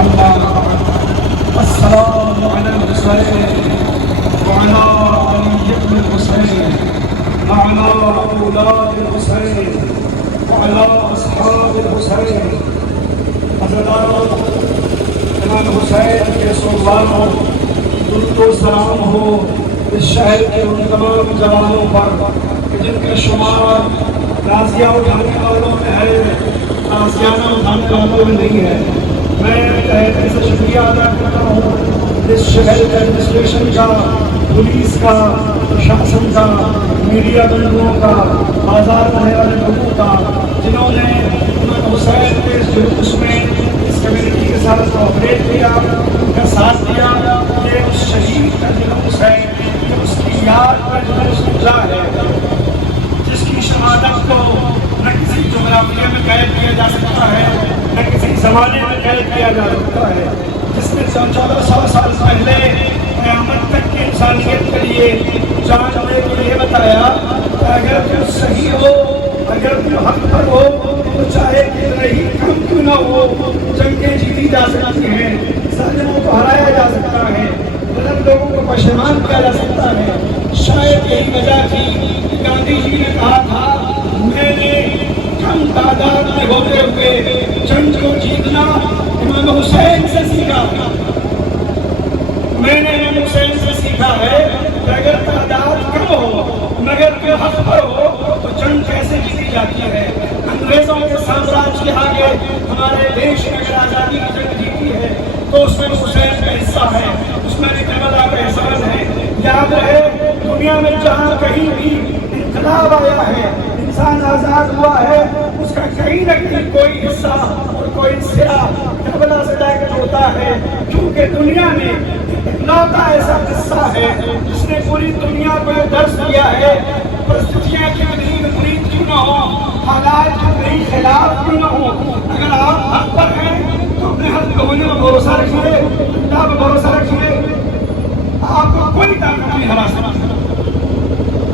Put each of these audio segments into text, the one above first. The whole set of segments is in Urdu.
أما بعد السلام على الحسين وعلى علي بن الحسين وعلى أولاد الحسين وعلى أصحاب الحسين. حضرات امام حسین کے سلطانوں درود و سلام ہو اس شہر کے ان تمام جوانوں پر جن کے شمار تازیہ اٹھانے والوں میں ہے، تازیانہ اٹھانے والوں میں نہیں ہے. میں تہہ دل سے شکریہ ادا کرتا ہوں اس شہر کے ایڈمنسٹریشن کا، پولیس کا، شاسن کا، میڈیا بندوؤں کا، بازار رہنے والے لوگوں کا، جنہوں نے امام حسین کے اس جلوس میں اس کمیونٹی کے ساتھ کوآپریٹ کیا، ان کا ساتھ دیا. یہ اس شہید کا جلوس ہے کہ اس کی یاد کا جلوس نکلا ہے، جس کی شہادت کو نہ کسی جغرافیہ میں قید کیا جا سکتا ہے، نہ کسی زمانے میں قید کیا جا سکتا ہے، جس نے 1400 سال پہلے قیامت تک کی انسانیت کے لیے جان دینے کے لیے بتایا کہ اگر تم صحیح ہو، اگر تم حق پر ہو تو چاہے کتنا ہی کم کیوں نہ ہو، جنگیں جیتی جا سکتی ہیں، ظالموں کو ہرایا جا سکتا ہے، غلط لوگوں کو پشیمان کیا جا سکتا ہے. شاید یہی وجہ تھی کہ گاندھی جی نے کہا تھا میں نے کم تعداد میں ہوتے ہوئے جنگ کو جیتنا امام حسین سے سیکھا. میں نے امام حسین سے سیکھا ہے کہ اگر تعداد کم ہو مگر کہ حق پر ہو تو جنگ کیسے جیتی جاتی ہے. انگریزوں کے سامراج کے آگے ہمارے دیش نے اگر آزادی کی جنگ جیتی ہے تو اس میں حسین کا حصہ ہے، اس میں کربلا کا احسان ہے. یاد رہے دنیا میں جہاں کہیں بھی انقلاب آیا ہے، انسان آزاد ہوا ہے، اس کا کہیں نہ کہیں کوئی حصہ اور کوئی سرا کربلا سے لے کر ہوتا ہے، کیونکہ دنیا میں اکلوتا ایسا قصہ ہے جس نے پوری دنیا کو یہ درس دیا ہے پرستتیاں کیوں نہیں وپریت کیوں نہ ہو، حالات کیوں نہیں خلاف کیوں نہ ہو، اگر آپ حق پر ہیں تو اپنے حق کو ہونے میں بھروسہ رکھیے، اللہ پر بھروسہ رکھیے. آپ کو کوئی طاقت نہیں ہرا سکتی،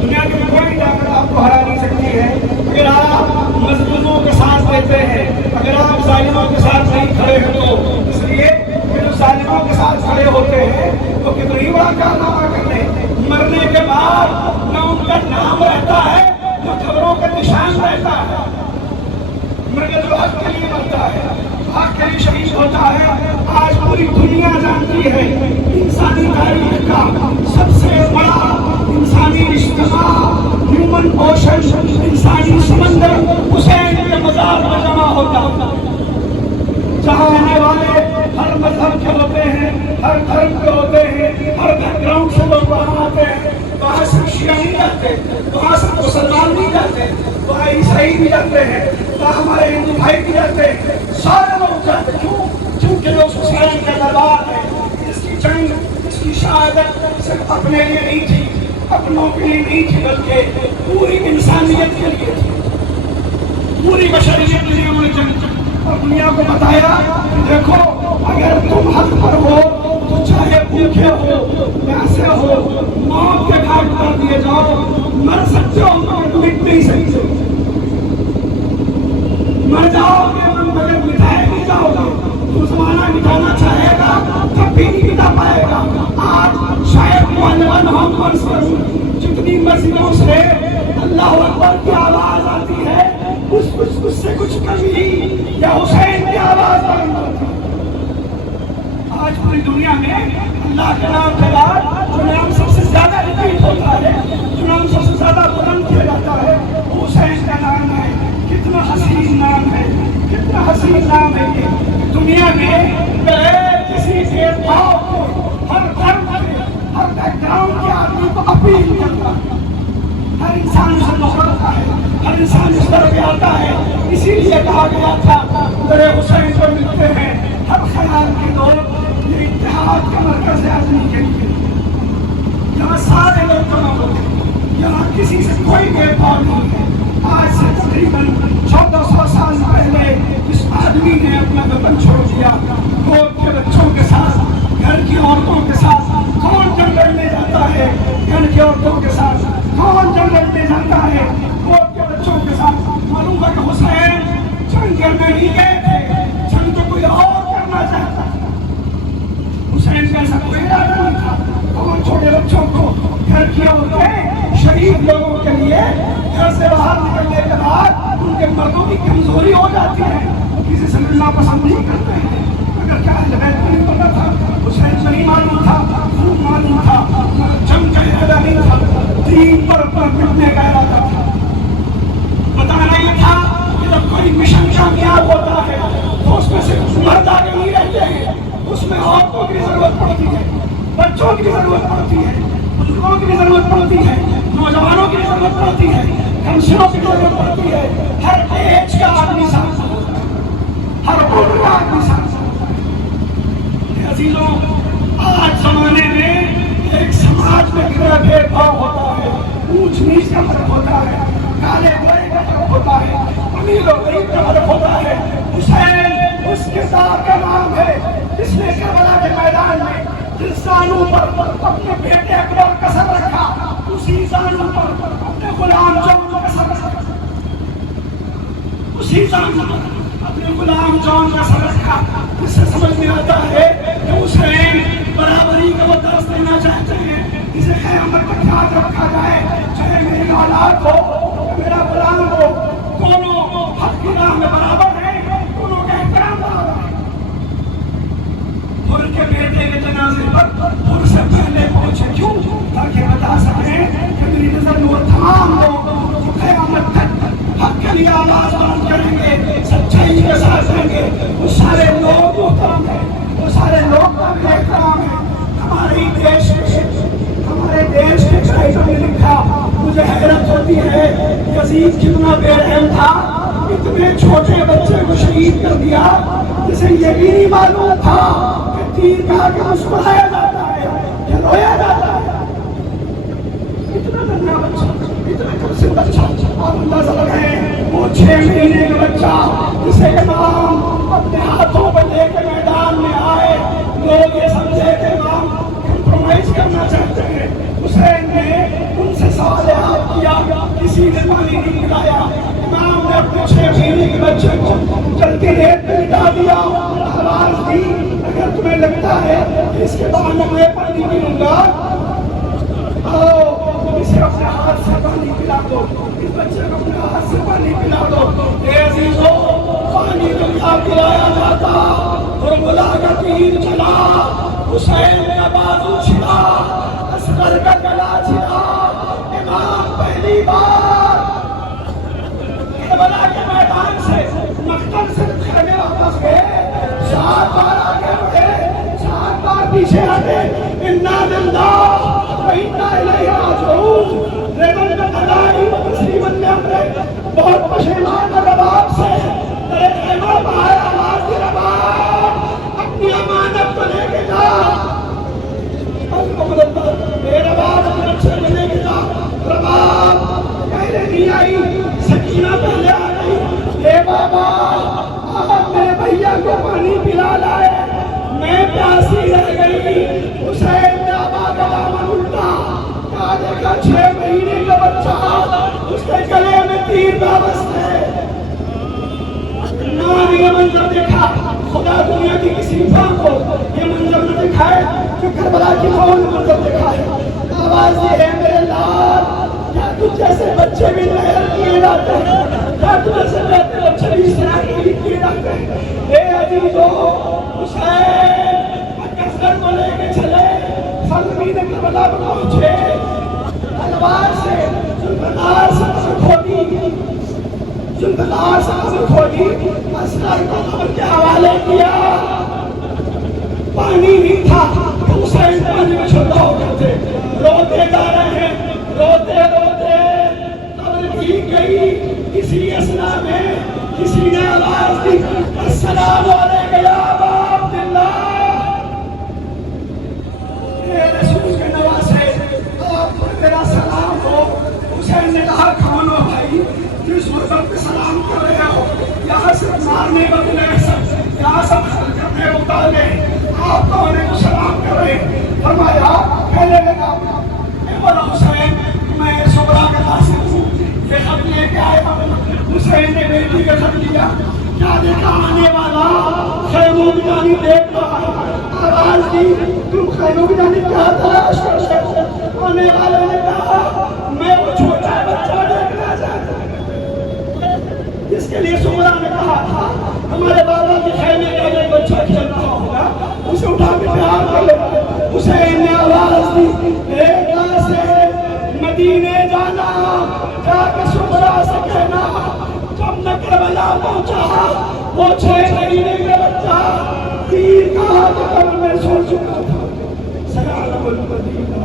دنیا کی کوئی طاقت آپ کو ہرا نہیں سکتی ہے اگر آپ مظلوموں کے ساتھ دیتے ہیں، اگر آپ ظالموں کے ساتھ نہیں کھڑے ہو. تو اس لیے کہ جو ظالموں کے ساتھ کھڑے ہوتے ہیں وہ کتنی بڑا کارنامہ کر لیں، مرنے کے بعد نہ ان کا نام رہتا ہے نہ خبروں کا نشان رہتا ہے، مگر جو حق کے لیے مرتا ہے، حق کے لیے شہید ہوتا ہے. آج پوری دنیا جانتی ہے انسانی تاریخ کا سب سے بڑا انسانی اجتماع، ہیومن اوشن، انسانی سمندر حسین کے مزار میں جمع ہوتا، جہاں آنے والے ہر مذہب کے ہوتے ہیں، ہر دھرم کے ہوتے ہیں، ہر بیک گراؤنڈ سے لوگ وہاں آتے ہیں. وہاں سے شیعہ نہیں جاتے، وہاں سے مسلمان نہیں جاتے، وہاں عیسائی بھی جاتے ہیں، وہاں ہمارے ہندو بھائی بھی جاتے ہیں، سارے لوگ جاتے ہیں. کیوں؟ کیونکہ جو حسین کا دربار ہے، اس کی جنگ، اس کی شہادت صرف اپنے لیے نہیں تھی، اپنوں کے لیے نہیں تھی، بلکہ پوری انسانیت کے لیے تھی، پوری بشریت کے لیے انہوں نے جنگ کی اور دنیا کو بتایا کہ دیکھو اگر تم حق پر ہو تو چاہے بھوکے ہو، پیاسے ہو، موت کے گھاٹ اتار دیے جاؤ، مر سکتے ہو مگر مٹ نہیں سکتے، مر جاؤ گے مگر مٹائے نہیں جاؤ گے. تو زمانہ مٹانا چاہے گا تب بھی نہیں مٹا پائے گا. آج شاید معلمان ہم فرض کروں جتنی مسجدوں سے اللہ اکبر کی آواز آتی ہے اس سے کچھ کمی یا حسین کی آواز بلند ہوتی ہے. آج پوری دنیا میں اللہ کے نام کے بعد جو نام سب سے زیادہ ریپیٹ ہوتا ہے، جو نام سب سے زیادہ بلند کیا جاتا ہے وہ حسین کا نام ہے. کتنا حسین نام ہے، کتنا حسین نام ہے یہ. دنیا میں بغیر کسی بھید بھاؤ کے ہر دھرم کے، ہر بیک گراؤنڈ کے آدمی کو اپیل کرتا ہے، ہر انسان سے محبت ہے، ہر انسان اس طرح پہ آتا ہے. اسی لیے کہا گیا تھا میرے حسین کو ملتے ہیں ہر خیال کے لوگ، یہ اتحاد کا مرکز ہے آدمی کے لیے. یہاں سارے لوگ جمع ہوتے ہیں، یہاں کسی سے کوئی بھید بھاؤ نہیں ہے. آج سے تقریباً 1400 سال پہلے اس آدمی نے اپنا وطن چھوڑ دیا، گود کے بچوں کے ساتھ، گھر کی عورتوں کے ساتھ. کون جنگ لڑنے جاتا ہے گھر کی عورتوں کے ساتھ؟ کون جنگ لڑنے جاتا ہے گود کے بچوں کے ساتھ؟ معلوم ہے کہ حسین جنگ کرنے نہیں گئے تھے، جنگ تو کوئی اور کرنا چاہتا ہے. جاتی ہیں، کسی سے ملنا پسند نہیں کرتے ہیں. اگر کیا جبید کو نہیں پتا تھا، حسین کو نہیں معلوم تھا، خوب معلوم تھا، جنگ کا ارادہ نہیں تھا، دین پر مٹنے کا ارادہ تھا. بتانا یہ تھا کہ جب کوئی مشن کامیاب ہوتا ہے تو اس میں سے مرد آگے نہیں رہتے ہیں، اس میں عورتوں کی ضرورت پڑتی ہے، بچوں کی ضرورت پڑتی ہے، بزرگوں کی ضرورت پڑتی ہے، نوجوانوں کی ضرورت پڑتی ہے، کمسنوں کی ضرورت پڑتی ہے. ہر ایج کا آدمی ساتھ ہوتا ہے، ہر عمر کا آدمی ساتھ ہوتا ہے. عزیزوں، آج زمانے میں ایک سماج میں کتنا بھید بھاؤ ہوتا ہے، اونچ نیچ کا فرق ہوتا ہے، کالے گورے کا فرق ہوتا ہے، امیر و غریب کا فرق ہوتا ہے. حسین اس کردار کا نام ہے جس نے کربلا کے میدان میں جس زانوں پر اپنے بیٹے اکبر کا سر رکھا، اسی زانوں پر اپنے غلام جون کا سر رکھا، اسی زانوں پر اپنے غلام جون کا سر رکھا. اس سے سمجھ میں آتا ہے کہ حسین برابری کا وہ درس دینا چاہتے ہیں جسے قیامت تک یاد رکھا جائے، چاہے میری اولاد ہو میرا غلام ہو، دونوں حق کی راہ میں برابر ہیں، دونوں کا احترام برابر ہے. ان کے بیٹے کے جنازے پر ان سے پہلے پہنچے، کیوں؟ تاکہ بتا سکیں کہ میری نظر میں وہ تمام لوگ جو قیامت تک حق کے لیے آواز بلند کریں گے، سچائی کے ساتھ رہیں گے، وہ سارے لوگ محترم ہیں، وہ سارے لوگ قابل احترام ہیں. ہمارے دیش کے شاعروں نے لکھا، مجھے حیرت ہوتی ہے یزید کتنا بے رحم تھا، اتنے چھوٹے بچے کو شہید کر دیا جسے یہ بھی نہیں معلوم تھا کہ تیر کا کے مسکرایا جاتا ہے یا رویا جاتا ہے. اتنا ننھا بچہ، اتنا کم سے بچہ، آپ اندازہ لگائیں وہ 6 مہینے کا بچہ جسے امام اپنے ہاتھوں پر لے کے میدان میں آئے. لوگ یہ سمجھے کہ امام کمپرومائز کرنا چاہتے ہیں. حسین نے ان سے سوال کیا، کسی نے پانی نہیں پلایا. امام نے اپنے 6 مہینے کے بچے کو جلدی ریت میں لٹا دیا، آواز دی، اگر تمہیں لگتا ہے کہ اس کے بعد میں پانی پیوں گا، آؤ اسے اپنے ہاتھ سے پانی پلا دو، اس بچے کو اپنے ہاتھ سے پانی پلا دو. اے عزیزو، پانی تو کیا پلایا جاتا، اور بلا کا تیر چلا، حسین کا بازو چھلا، اصغر کا گلا چھلا. امام پہلی بار کربلا کے میدان سے مقتل سے خیمے واپس گئے، 7 بار آگے بڑھے، 7 بار پیچھے ہٹے. انا للہ و انا الیہ راجعون. ریبن میں تدائی و تسلیمن میں ہم نے بہت پشیمان رباب سے تیرے خیمہ پہایا، آواز دی رباب اپنی امانت کو لے کے جا، اے رباب اپنے بچے کو لے کے جا. رباب پہلے نہیں آئی، سکینہ پہلے آ گئی. اے بابا، آپ میرے بھیا کو پانی پلا لائے، میں پیاسی رہ گئی. حسین نے آبا کا دامن الٹا، کہا دیکھا 6 مہینے کا بچہ، اس کے گلے میں تیر وابستہ ہے. نہ یہ منظر دیکھا، خدا دنیا کی کسی انسان کو یہ منظر نہ دکھائے جو کربلا کی قوم نے منظر دکھا ہے. آواز یہ ہے میرے لال، کیا تجھ جیسے بچے بھی نہر کیے جاتے ہیں، کیا تجھ جیسے بیٹے بچے بھی اس طرح کیے جاتے ہیں. اے عزیزو، حسین اصغر کو لے کے چلے، سرزمین کربلا پر پہنچے، تلوار سے ذوالفقار سے قبر کھودی، ذوالفقار سے قبر کھودی، اصغر کو قبر کے حوالے کیا. پانی نہیں تھا، حسین پانی میں چھوٹا ہو گئے تھے، روتے جا رہے ہیں، روتے روتے قبر کی گئی. کسی اسنا میں کسی نے آواز دی، السلام علیکم یا ابا عبداللہ. اے رسول کے نواسے، آپ پر میرا سلام ہو. حسین نے کہا کون ہو بھائی جس مرتب پہ سلام کر رہے ہو؟ یہاں صرف مارنے بدلے سب، یہاں سب حل کرنے اتارے، آپ کون ہے سلام کر رہے؟ فرمایا پہلے لگا اے بڑا حسین، میں صبرا کا قاسم ہوں، یہ خط لے کے آیا ہوں. حسین نے بیٹی کا خط لیا، کیا دیکھا آنے والا خیموں کی جانب دیکھ رہا ہے. آواز دی، تم خیموں کی جانب کیا تلاش کر رہے ہو؟ آنے والے نے کہا میں وہ چھوٹا بچہ دیکھنا چاہتا ہوں جس کے لیے سمرا نے کہا تھا خیمے کا جو بچہ کھیل رہا ہوگا اسے اٹھا کے پیار کر لیتا. حسین نے آواز دی ایک سے مدینے جانا جا کے سبرا سے کہنا جب میں کربلا پہنچا وہ 6 مہینے کا بچہ تیر کا ہاتھ قبر میں سو چکا تھا. سلام المدینہ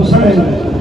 حسین